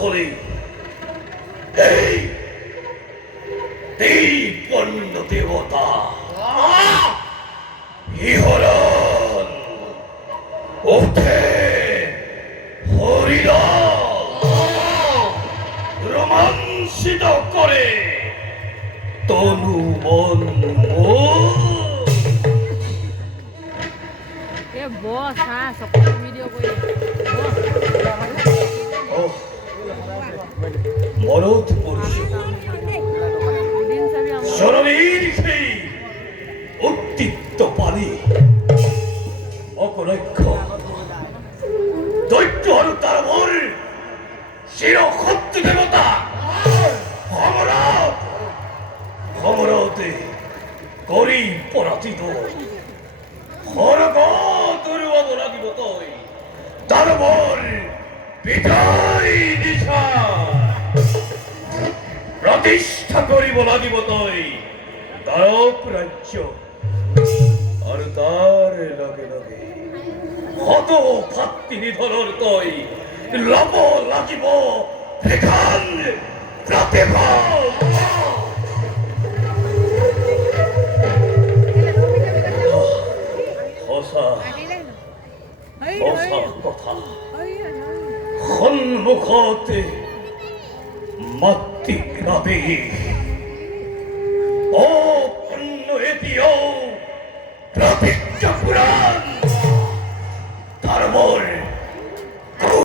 হলে এই তিপন্ন দেবতা ইহরণ ওঠে হরিদল রোমাঞ্চিত করে তনু মন এ বস হ্যাঁ সকাল ভিডিও করি মরদ পরিষদ সরবীর সেই উত্তিক্ত পানি অকলক্ষ দৈত্য হরু তার ভোর শিরক্ষত্র দেবতা ভমরত ভমরতে করি পরাজিত হরক দুর্বল লাগিব তৈ তার বল বিজয় দিশা প্রতিষ্ঠা করিব লাগিব তৈ দারক রাজ্য আর তার লগে লগে হত ভাতৃ নিধনের তৈ লব লাগিব এখান প্রতিফল হসা হসা কথা সন্মুখতে মাতৃ গ্রামে